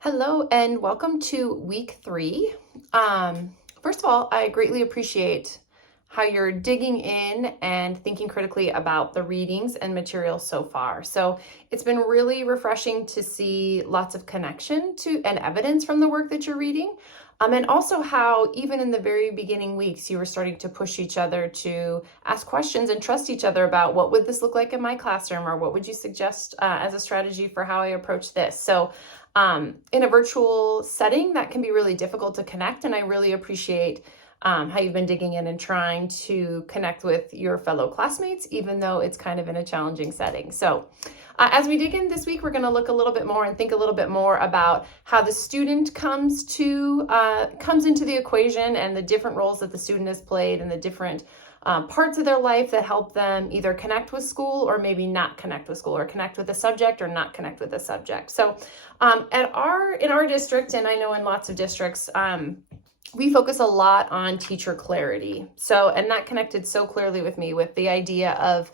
Hello and welcome to week 3. First of all, I greatly appreciate how you're digging in and thinking critically about the readings and materials so far. So it's been really refreshing to see lots of connection to and evidence from the work that you're reading. And also how even in the very beginning weeks, you were starting to push each other to ask questions and trust each other about what would this look like in my classroom, or what would you suggest as a strategy for how I approach this. So in a virtual setting, that can be really difficult to connect, and I really appreciate how you've been digging in and trying to connect with your fellow classmates, even though it's kind of in a challenging setting. So as we dig in this week, we're going to look a little bit more and think a little bit more about how the student comes into the equation, and the different roles that the student has played, and the different parts of their life that help them either connect with school or maybe not connect with school, or connect with a subject or not connect with a subject. So in our district, and I know in lots of districts, we focus a lot on teacher clarity. And that connected so clearly with me with the idea of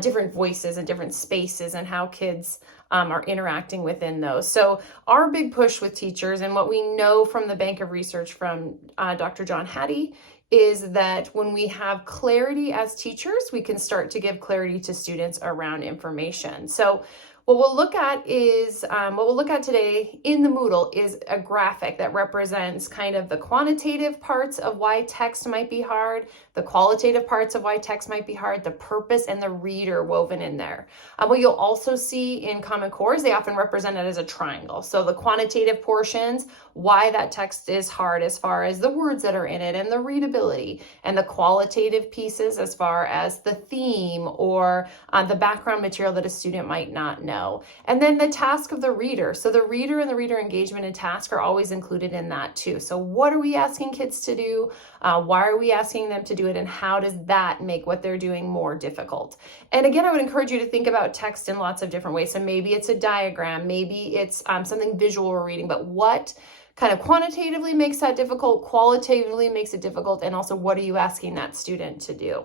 different voices and different spaces and how kids are interacting within those. So our big push with teachers, and what we know from the Bank of Research from Dr. John Hattie, is that when we have clarity as teachers, we can start to give clarity to students around information. So what we'll look at today in the Moodle is a graphic that represents kind of the quantitative parts of why text might be hard, the qualitative parts of why text might be hard, the purpose and the reader woven in there. What you'll also see in Common Core is they often represent it as a triangle. So the quantitative portions, why that text is hard as far as the words that are in it and the readability, and the qualitative pieces as far as the theme or the background material that a student might not know. And then the task of the reader. So the reader and the reader engagement and task are always included in that too. So what are we asking kids to do? Why are we asking them to do it? And how does that make what they're doing more difficult? And again, I would encourage you to think about text in lots of different ways. So maybe it's a diagram, maybe it's something visual we're reading, but what kind of quantitatively makes that difficult, qualitatively makes it difficult, and also what are you asking that student to do?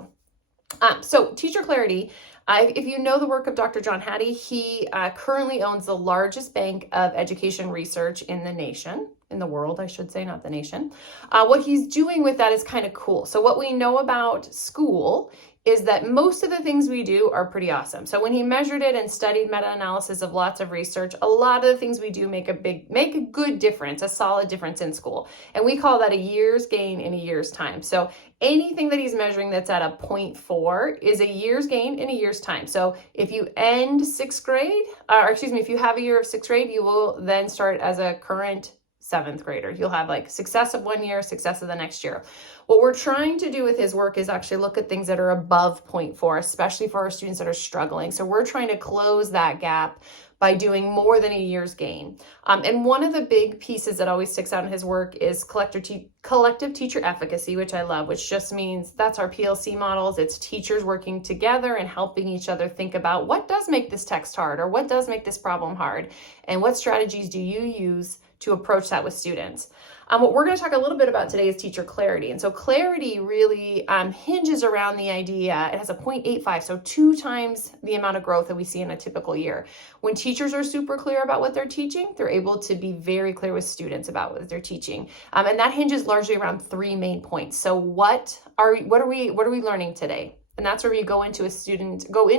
So teacher clarity, if you know the work of Dr. John Hattie, he currently owns the largest bank of education research in the nation, in the world, I should say, not the nation. What he's doing with that is kind of cool. So what we know about school is that most of the things we do are pretty awesome. So when he measured it and studied meta-analysis of lots of research, a lot of the things we do make a good difference, a solid difference in school. And we call that a year's gain in a year's time. So anything that he's measuring that's at a 0.4 is a year's gain in a year's time. So if you end sixth grade, if you have a year of sixth grade, you will then start as a current seventh grader. You'll have like success of one year, success of the next year. What we're trying to do with his work is actually look at things that are above 0.4, especially for our students that are struggling. So we're trying to close that gap by doing more than a year's gain. And one of the big pieces that always sticks out in his work is collective teacher efficacy, which I love, which just means that's our PLC models. It's teachers working together and helping each other think about what does make this text hard, or what does make this problem hard, and what strategies do you use to approach that with students. What we're going to talk a little bit about today is teacher clarity. And so clarity really hinges around the idea, it has a 0.85, so 2 times the amount of growth that we see in a typical year. When teachers are super clear about what they're teaching, they're able to be very clear with students about what they're teaching. And that hinges largely around 3 main points. So what are we learning today? And that's where you go into a student, go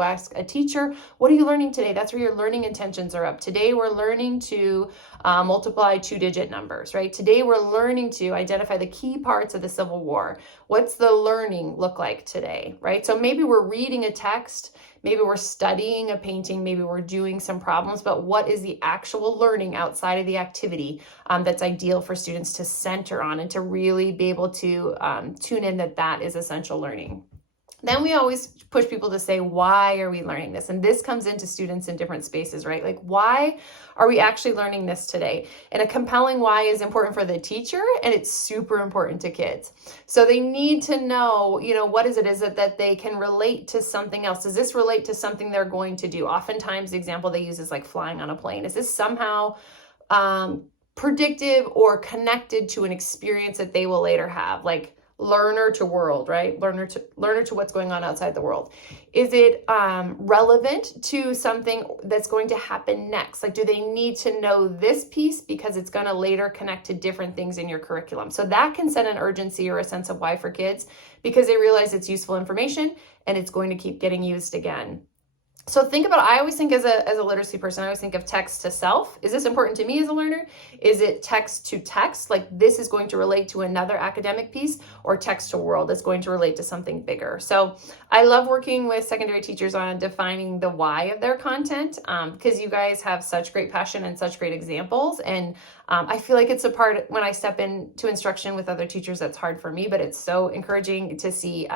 ask a teacher, what are you learning today? That's where your learning intentions are up. Today, we're learning to multiply 2-digit numbers, right? Today, we're learning to identify the key parts of the Civil War. What's the learning look like today, right? So maybe we're reading a text, maybe we're studying a painting, maybe we're doing some problems, but what is the actual learning outside of the activity that's ideal for students to center on and to really be able to tune in that is essential learning. Then we always push people to say, why are we learning this? And this comes into students in different spaces, right? Like, why are we actually learning this today? And a compelling why is important for the teacher, and it's super important to kids. So they need to know, what is it? Is it that they can relate to something else? Does this relate to something they're going to do? Oftentimes, the example they use is like flying on a plane. Is this somehow predictive or connected to an experience that they will later have? Like learner to world, right? Learner to what's going on outside the world. Is it relevant to something that's going to happen next? Like, do they need to know this piece because it's going to later connect to different things in your curriculum? So that can set an urgency or a sense of why for kids, because they realize it's useful information and it's going to keep getting used again. So think about, I always think as a literacy person, I always think of text to self. Is this important to me as a learner? Is it text to text? Like, this is going to relate to another academic piece, or text to world that's going to relate to something bigger. So I love working with secondary teachers on defining the why of their content, because you guys have such great passion and such great examples. And I feel like it's a part when I step into instruction with other teachers that's hard for me, but it's so encouraging to see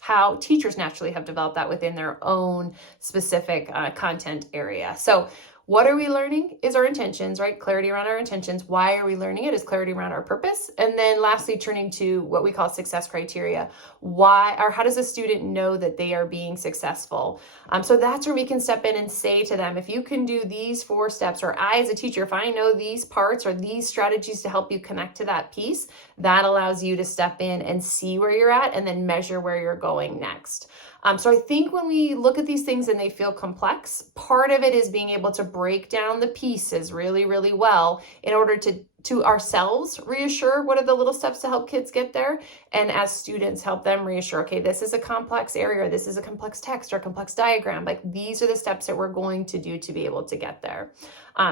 how teachers naturally have developed that within their own specific content area. So what are we learning is our intentions, right? Clarity around our intentions. Why are we learning it is clarity around our purpose. And then lastly, turning to what we call success criteria. Why, or how does a student know that they are being successful? So that's where we can step in and say to them, if you can do these 4 steps, or I as a teacher, if I know these parts or these strategies to help you connect to that piece, that allows you to step in and see where you're at and then measure where you're going next. So I think when we look at these things and they feel complex, part of it is being able to break down the pieces really, really well in order to ourselves reassure what are the little steps to help kids get there. And as students, help them reassure, okay, this is a complex area, or this is a complex text or a complex diagram. Like, these are the steps that we're going to do to be able to get there.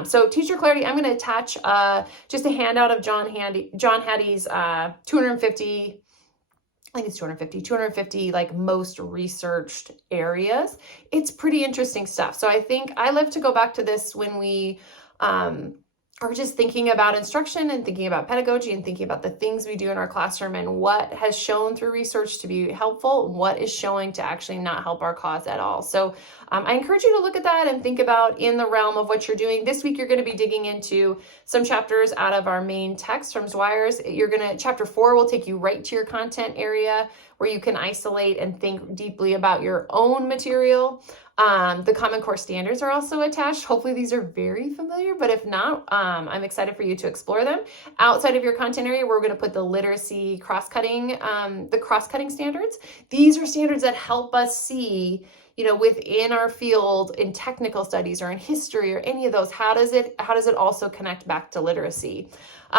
So teacher clarity, I'm going to attach just a handout of John Hattie's 250 like most researched areas. It's pretty interesting stuff. So I think I love to go back to this when we are just thinking about instruction and thinking about pedagogy and thinking about the things we do in our classroom and what has shown through research to be helpful, and what is showing to actually not help our cause at all. So I encourage you to look at that and think about in the realm of what you're doing. This week, you're going to be digging into some chapters out of our main text from Dwyer's. Chapter 4 will take you right to your content area where you can isolate and think deeply about your own material. The Common Core standards are also attached. Hopefully these are very familiar, but if not, I'm excited for you to explore them. Outside of your content area, we're going to put the literacy cross-cutting standards. These are standards that help us see, within our field in technical studies or in history or any of those, how does it also connect back to literacy?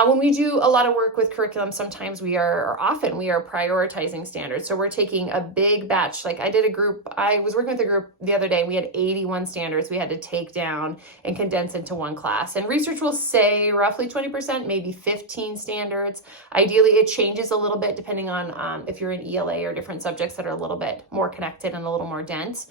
When we do a lot of work with curriculum, often we are prioritizing standards. So we're taking a big batch. Like I was working with a group the other day, and we had 81 standards we had to take down and condense into one class. And research will say roughly 20%, maybe 15 standards. Ideally, it changes a little bit depending on if you're in ELA or different subjects that are a little bit more connected and a little more dense.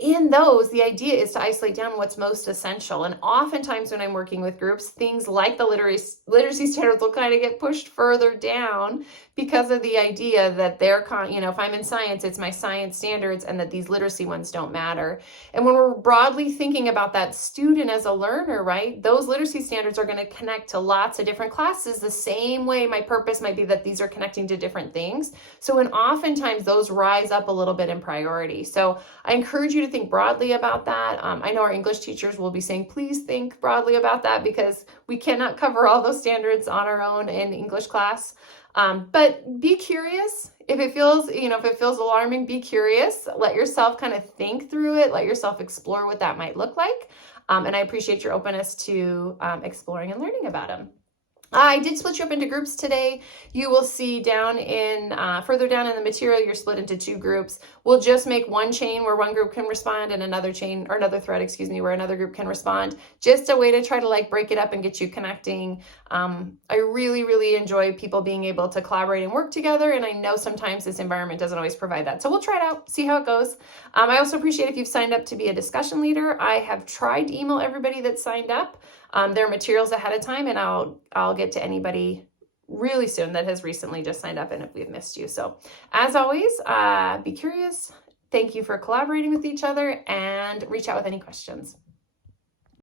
In those, the idea is to isolate down what's most essential. And oftentimes when I'm working with groups, things like the literacy standards will kind of get pushed further down because of the idea that if I'm in science, it's my science standards, and that these literacy ones don't matter. And when we're broadly thinking about that student as a learner, right, those literacy standards are going to connect to lots of different classes the same way my purpose might be that these are connecting to different things. So when oftentimes those rise up a little bit in priority. So I encourage you to think broadly about that. I know our English teachers will be saying, please think broadly about that, because we cannot cover all those standards on our own in English class. But be curious. If it feels alarming, be curious. Let yourself kind of think through it. Let yourself explore what that might look like. And I appreciate your openness to exploring and learning about them. I did split you up into groups today. You will see further down in the material, you're split into 2 groups. We'll just make one chain where one group can respond, and another thread, where another group can respond. Just a way to try to break it up and get you connecting. I really, really enjoy people being able to collaborate and work together. And I know sometimes this environment doesn't always provide that. So we'll try it out, see how it goes. I also appreciate if you've signed up to be a discussion leader. I have tried to email everybody that signed up their materials ahead of time, and I'll get to anybody really soon that has recently just signed up and if we've missed you. So as always, be curious. Thank you for collaborating with each other, and reach out with any questions.